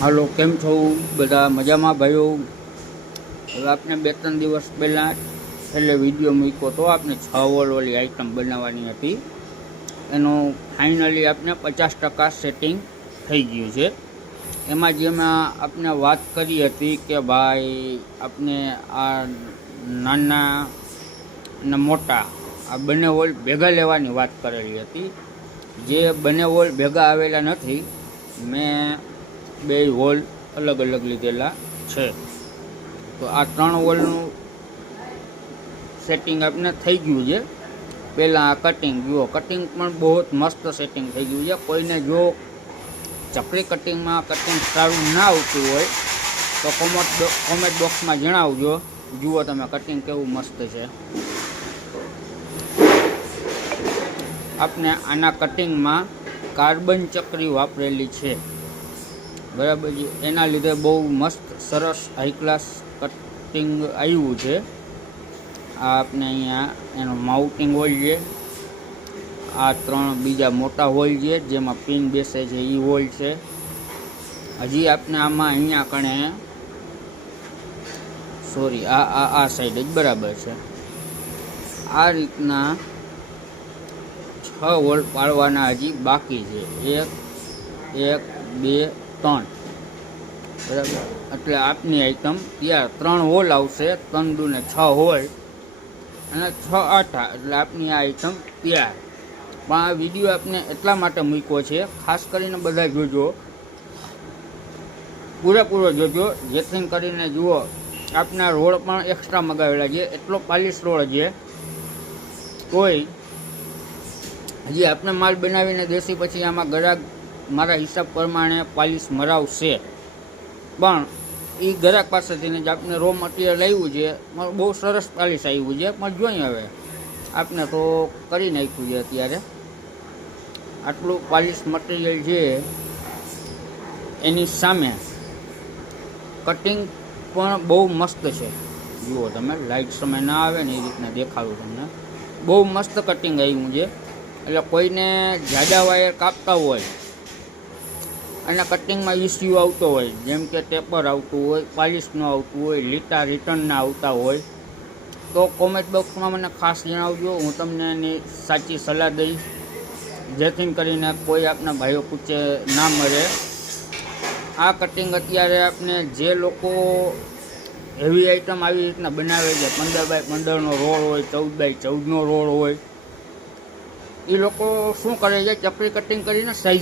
હાલો, કેમ છો બધા? મજામાં ભાઈઓ? હવે આપણે 2-3 દિવસ પહેલાં એટલે વિડીયો મૂક્યો તો આપણે 6 વોલ વાળી આઈટમ બનાવવાની હતી. એનું ફાઇનલી આપણે 50% સેટિંગ થઈ ગયું છે. એમાં જેમાં આપણે વાત કરી હતી કે ભાઈ આપણે આ નાના અને મોટા આ બંને વોલ ભેગા લેવાની વાત કરેલી હતી. જે બંને વોલ ભેગા આવેલા નથી. મેં 2 વોલ અલગ અલગ લીધેલા છે. તો આ 3 વોલનું સેટિંગ આપણે થઈ ગયું છે. પહેલાં આ કટિંગ જુઓ, કટિંગ પણ બહુ મસ્ત સેટિંગ થઈ ગયું છે. કોઈને જો ચકરી કટિંગમાં કટિંગ સારું ના આવતું હોય તો કોમેન્ટ બોક્સમાં જણાવજો. જુઓ તમે કટિંગ કેવું મસ્ત છે. આપણે આના કટિંગમાં કાર્બન ચકરી વાપરેલી છે, બરાબર છે. એના લીધે બહુ મસ્ત સરસ હાઈ ક્લાસ કટિંગ આવ્યું છે. આ આપણે અહીંયા એનો માઉન્ટિંગ હોલ છે. આ 3 બીજા મોટા હોલ છે જેમાં પિન બેસે છે, એ હોલ છે. હજી આપણે આમાં અહીંયા કણે સોરી આ સાઈડ જ બરાબર છે. આ રીતના 6 વોલ પાડવાના હજી બાકી છે. 1 2 3 બરાબર. એટલે આપની આઈટમ તૈયાર. 3 હોલ આવશે, 3 દુ ને 6 હોલ અને 6 આઠા, એટલે આપની આ આઈટમ તૈયાર. પણ આ વિડીયો આપને એટલા માટે મૂક્યો છે, ખાસ કરીને બધા જોજો, પૂરેપૂરો જોજો, જેથી કરીને જુઓ આપના રોડ પણ એક્સ્ટ્રા મગાવેલા છે. એટલો પાલિશ રોડ છે. કોઈ હજી આપણે માલ બનાવીને દેશી પછી આમાં ગ્રાહક મારા હિસાબ પ્રમાણે પાલિશ મરાવશે. પણ એ ગ્રાહક પાસેથી જ આપણે રો મટીરિયલ આવ્યું છે, બહુ સરસ પાલિશ આવ્યું છે. પણ જોઈએ હવે આપણે તો કરી નાખ્યું છે. અત્યારે આટલું પાલિશ મટીરિયલ છે, એની સામે કટિંગ પણ બહુ મસ્ત છે. જુઓ તમે, લાઇટ સમય ના આવે ને એ રીતના દેખાડું તમને. બહુ મસ્ત કટિંગ આવ્યું છે. એટલે કોઈને જાડા વાયર કાપતા હોય અને કટિંગમાં ઇસ્યુ આવતો હોય, જેમ કે ટેપર આવતું હોય, પાલિશ ન આવતું હોય, લીટા રિટર્નના આવતા હોય, તો કોમેન્ટ બોક્સમાં મને ખાસ જણાવજો. હું તમને એની સાચી સલાહ દઈશ, જેથી કરીને કોઈ આપના ભાઈઓ પૂછે ના મળે. આ કટિંગ અત્યારે આપણે જે લોકો હેવી આઈટમ આવી રીતના બનાવે છે, 15x15નો રોડ હોય, 14x14નો રોડ હોય, એ લોકો શું કરે છે, ચપરી કટિંગ કરીને સાઈઝ